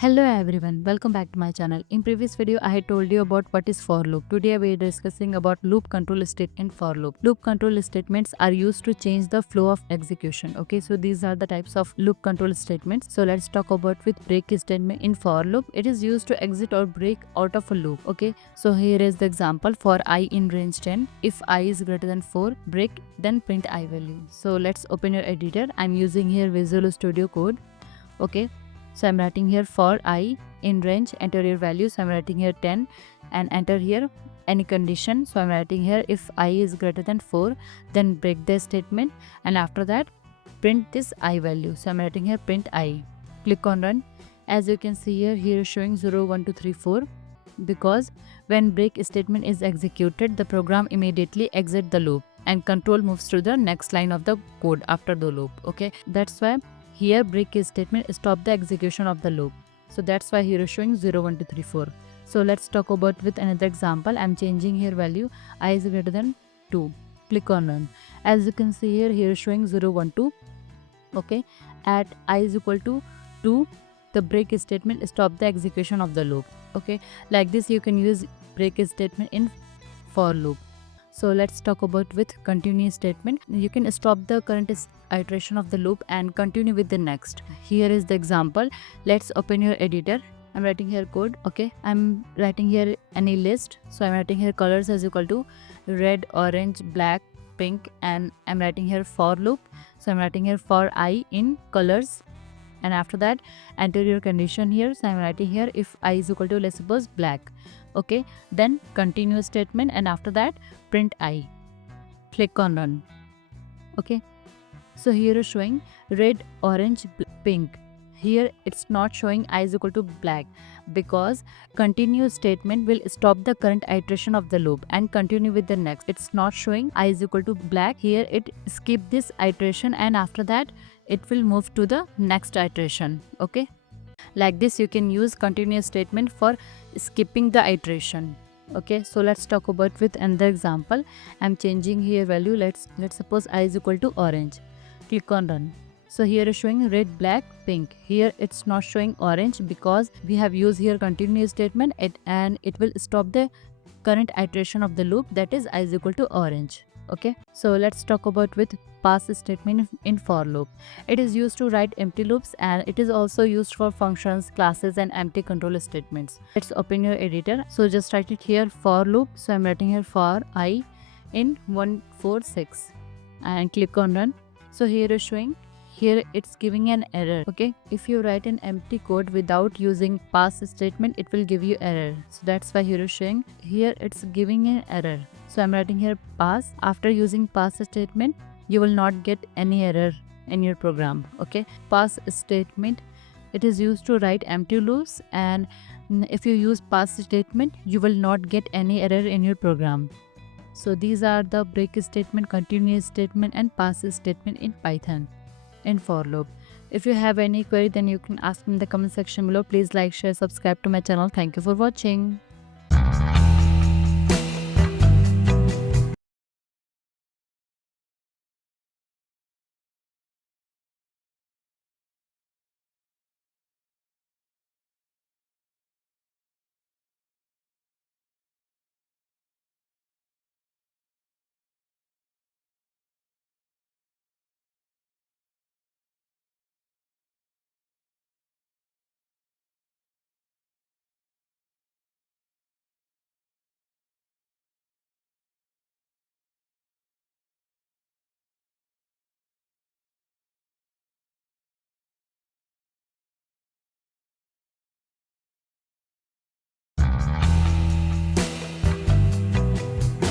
Hello everyone, welcome back to my channel. In previous video, I had told you about what is for loop. Today we are discussing about loop control statement in for loop. Loop control statements are used to change the flow of execution. Okay, so these are the types of loop control statements. So let's talk about with break statement in for loop. It is used to exit or break out of a loop. Okay, so here is the example for I in range 10. If I is greater than 4, break, then print I value. So let's open your editor. I'm using here Visual Studio Code. Okay, so I'm writing here for I in range, enter your value. So I'm writing here 10 and enter here any condition. So I'm writing here if I is greater than 4, then break the statement, and after that print this I value. So I'm writing here print I. Click on run. As you can see here is showing 0, 1, 2, 3, 4, because when break statement is executed, the program immediately exits the loop and control moves to the next line of the code after the loop. Okay, that's why here break statement stop the execution of the loop. So that's why here is showing 0, 1, 2, 3, 4. So let's talk about with another example. I'm changing here value I is greater than 2. Click on run. As you can see here is showing 0, 1, 2. Okay, at I is equal to 2, the break statement stop the execution of the loop. Okay, like this you can use break statement in for loop. So let's talk about with continue statement. You can stop the current iteration of the loop and continue with the next. Here is the example. Let's open your editor. I'm writing here code. Okay, I'm writing here any list. So I'm writing here colors as equal to red, orange, black, pink, and I'm writing here for loop. So I'm writing here for I in colors, and after that enter your condition here. So I'm writing here if I is equal to, let's suppose, black. Okay, then continue statement, and after that print I. Click on run. Okay, so here is showing red, orange, pink. Here it's not showing I is equal to black, because continue statement will stop the current iteration of the loop and continue with the next. It's not showing I is equal to black. Here it skip this iteration, and after that it will move to the next iteration. Okay, like this you can use continuous statement for skipping the iteration. Okay, so let's talk about with another example. I'm changing here value. Let's suppose I is equal to orange. Click on run. So here is showing red, black, pink. Here it's not showing orange because we have used here continuous statement, and it will stop the current iteration of the loop, that is I is equal to orange. Okay, so let's talk about with pass statement in for loop. It is used to write empty loops, and it is also used for functions, classes, and empty control statements. Let's open your editor. So just write it here for loop. So I'm writing here for I in 1, 4, 6 and click on run. So here is showing, here it's giving an error. Okay, if you write an empty code without using pass statement, it will give you error. So that's why here is showing, here it's giving an error. So I'm writing here pass. After using pass statement, you will not get any error in your program. Okay, pass statement, it is used to write empty loops, and if you use pass statement, you will not get any error in your program. So these are the break statement, continuous statement, and pass statement in Python in for loop. If you have any query, then you can ask me in the comment section below. Please like, share, subscribe to my channel. Thank you for watching.